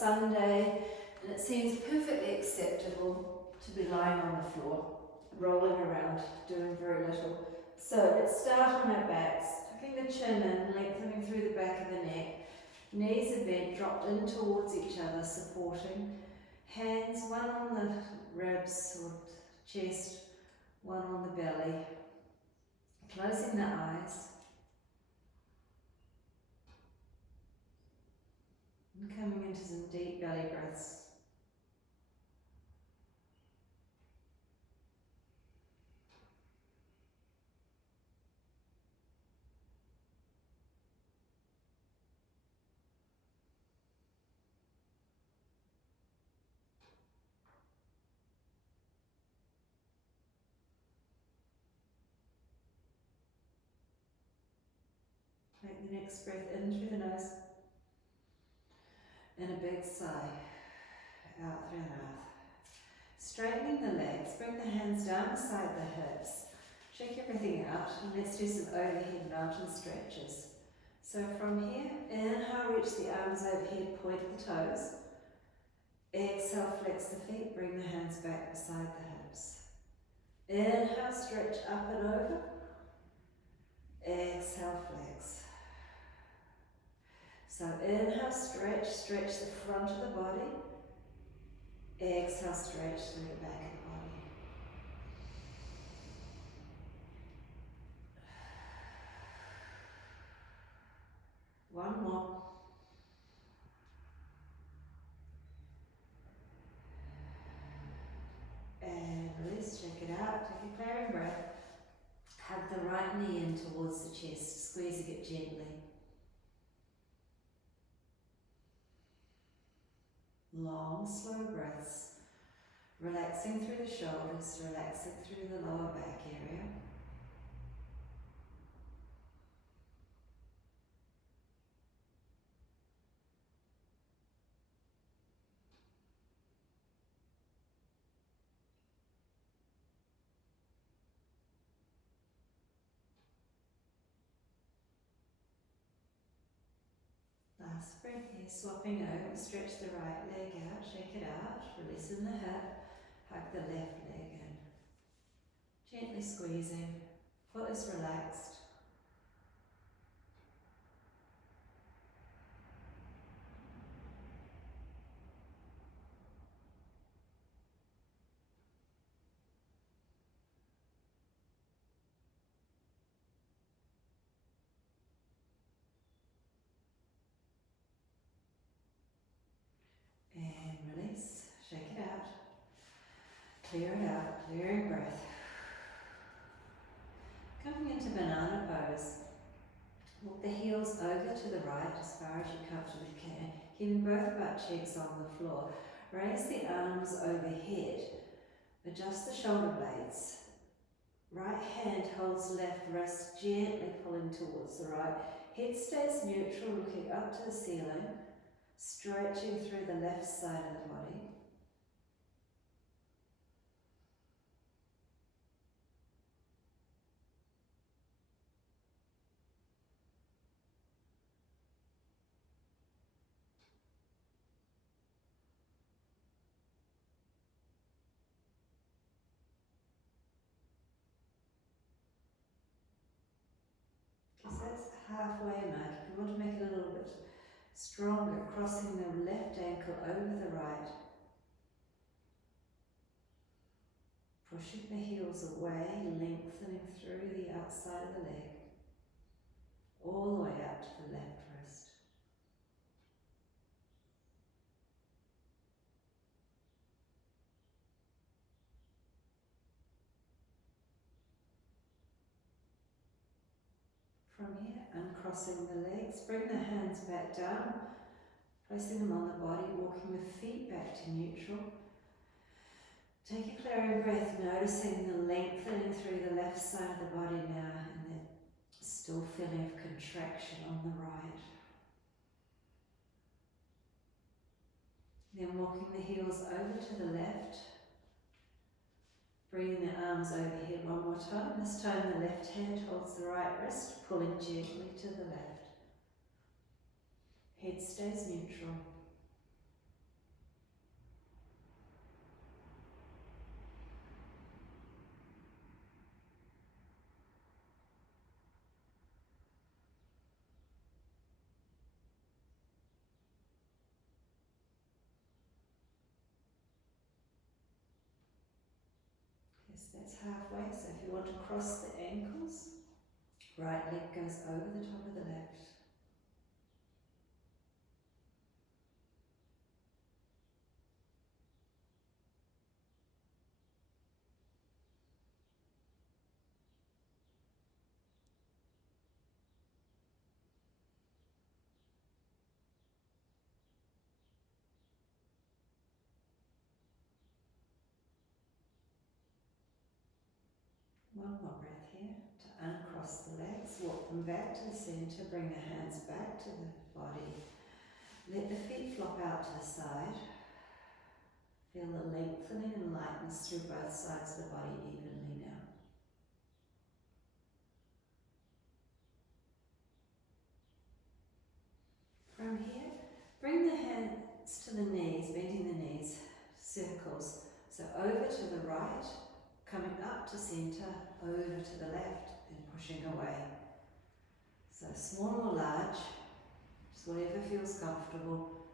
Sunday, and it seems perfectly acceptable to be lying on the floor, rolling around, doing very little. So let's start on our backs, tucking the chin in, lengthening through the back of the neck. Knees are bent, dropped in towards each other, supporting. Hands, one on the ribs or chest, one on the belly. Closing the eyes. And coming into some deep belly breaths. Take the next breath in through the nose. And a big sigh out through the mouth. Straightening the legs, bring the hands down beside the hips. Check everything out and let's do some overhead mountain stretches. So from here, inhale, reach the arms overhead, point the toes. Exhale, flex the feet, bring the hands back beside the hips. Inhale, stretch up and over. Exhale, flex. So inhale, stretch the front of the body. Exhale, stretch through the back of the body. One more. And release, check it out, take a clearing breath. Hug the right knee in towards the chest, squeezing it gently. Long, slow breaths, relaxing through the shoulders, relaxing through the lower back area. Last breath here, swapping over, stretch the right leg out, shake it out, releasing the hip, hug the left leg in. Gently squeezing, foot is relaxed. And release, shake it out, clear it out, clearing breath. Coming into banana pose, walk the heels over to the right as far as you comfortably can, keeping both butt cheeks on the floor. Raise the arms overhead, adjust the shoulder blades. Right hand holds left wrist, gently pulling towards the right. Head stays neutral, looking up to the ceiling, stretching through the left side of the body. Because that's halfway mark. If you want to make it a little bit stronger, crossing the left ankle over the right. Pushing the heels away, lengthening through the outside of the leg, all the way up to the left wrist. From here, uncrossing the legs, bring the hands back down, placing them on the body, walking the feet back to neutral. Take a clearing breath, noticing the lengthening through the left side of the body now, and the still feeling of contraction on the right. Then walking the heels over to the left, bringing the arms overhead one more time. This time the left hand holds the right wrist, pulling gently to the left. Head stays neutral. That's halfway. So if you want to cross the ankles, right leg goes over the top of the left. One more breath here to uncross the legs, walk them back to the centre, bring the hands back to the body. Let the feet flop out to the side. Feel the lengthening and lightness through both sides of the body evenly now. From here, bring the hands to the knees, bending the knees, circles. So over to the right, coming up to centre, over to the left, and pushing away. So small or large, just whatever feels comfortable.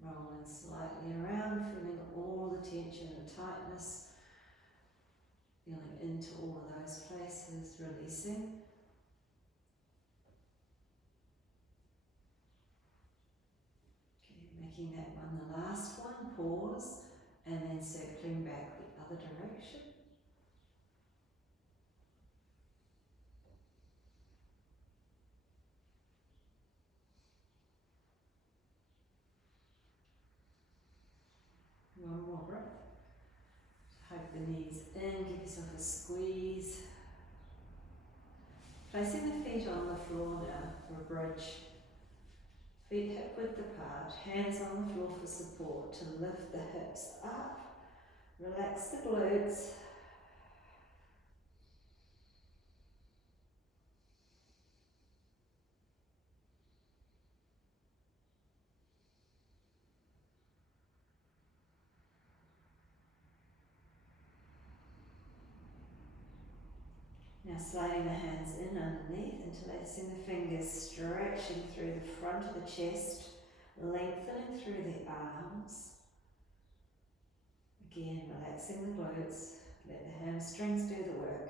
Rolling slightly around, feeling all the tension and tightness, feeling into all of those places, releasing. Okay, making that one the last one, pause, and then circling back the other direction. One more breath. Hug the knees in, give yourself a squeeze. Placing the feet on the floor now for a bridge. Feet hip width apart, hands on the floor for support to lift the hips up. Relax the glutes. Now sliding the hands in underneath, interlacing the fingers, stretching through the front of the chest, lengthening through the arms. Again, relaxing the glutes, let the hamstrings do the work.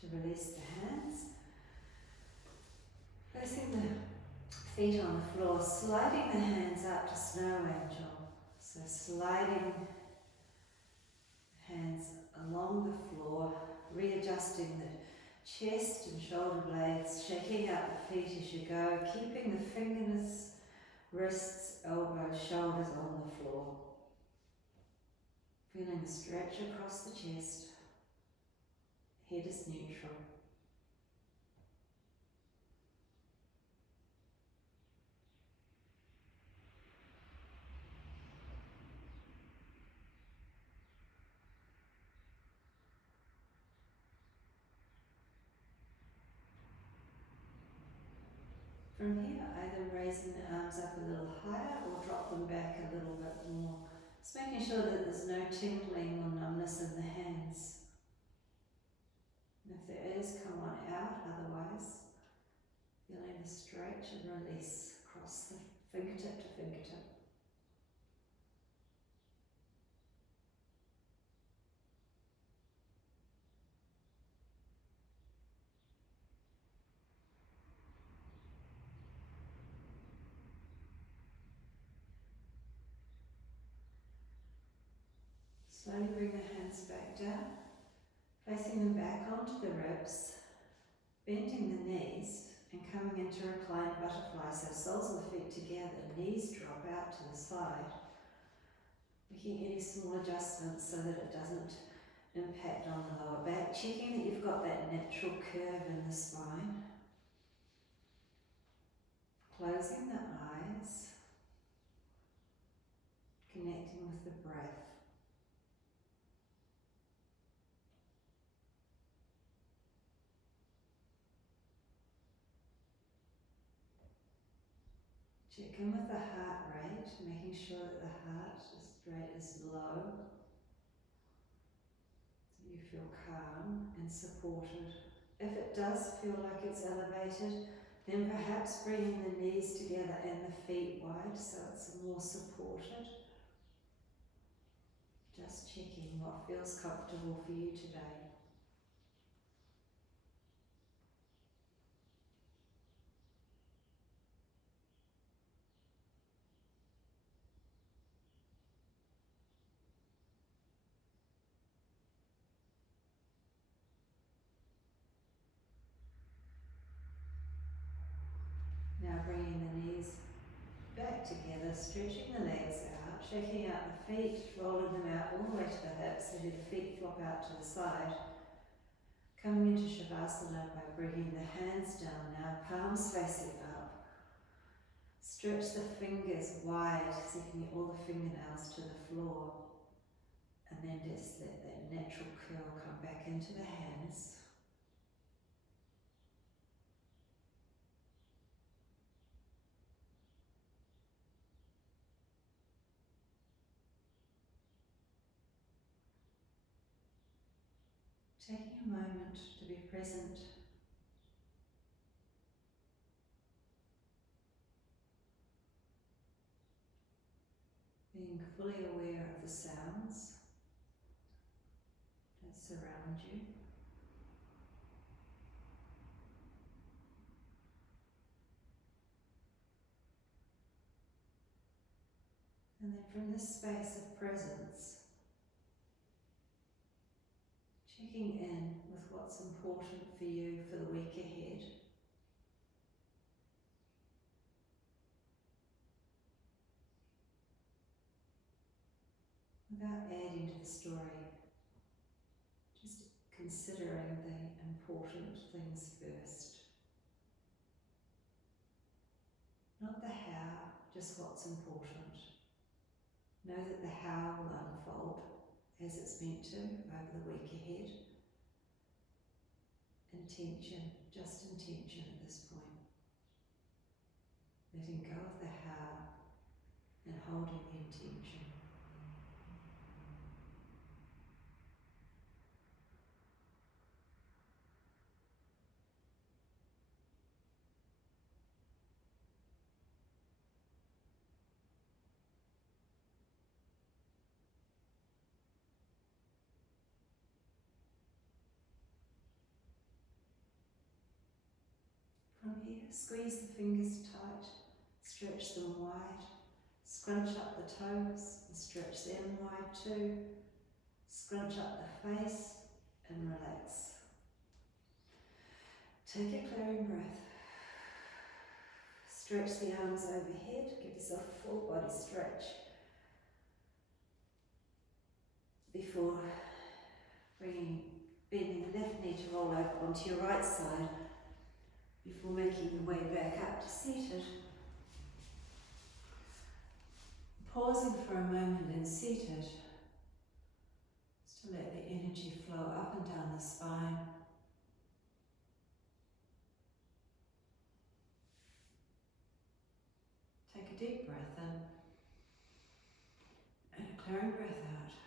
To release the hands, placing the feet on the floor, sliding the hands up to snow angel. So sliding hands along the floor, readjusting the chest and shoulder blades, shaking out the feet as you go, keeping the fingers, wrists, elbows, shoulders on the floor. Feeling the stretch across the chest, head is neutral. From here, either raising the arms up a little higher or drop them back a little bit more. Just making sure that there's no tingling or numbness in the hands. And if there is, come on out, otherwise, feeling the stretch and release across the fingertip to fingertip. Slowly bring the hands back down, placing them back onto the ribs, bending the knees and coming into reclined butterfly, so soles of the feet together, knees drop out to the side. Making any small adjustments so that it doesn't impact on the lower back, checking that you've got that natural curve in the spine. Closing the eyes, connecting with the breath. Check in with the heart rate, making sure that the heart rate is low. you feel calm and supported. If it does feel like it's elevated, then perhaps bringing the knees together and the feet wide so it's more supported. Just checking what feels comfortable for you today. Now bringing the knees back together, stretching the legs out, shaking out the feet, rolling them out all the way to the hips so the feet flop out to the side. Coming into Shavasana by bringing the hands down now, palms facing up. Stretch the fingers wide so you can get all the fingernails to the floor. And then just let that natural curl come back into the hands. Taking a moment to be present. Being fully aware of the sounds that surround you. And then from this space of presence, checking in with what's important for you for the week ahead. Without adding to the story, just considering the important things first. Not the how, just what's important. Know that the how will unfold as it's meant to over the week ahead. Intention, just intention at this point. Letting go of the how and holding the intention. From here, squeeze the fingers tight, stretch them wide, scrunch up the toes and stretch them wide too, scrunch up the face and relax. Take a clearing breath, stretch the arms overhead, give yourself a full body stretch before bending the left knee to roll over onto your right side, before making your way back up to seated. Pausing for a moment in seated, just to let the energy flow up and down the spine. Take a deep breath in and a clearing breath out.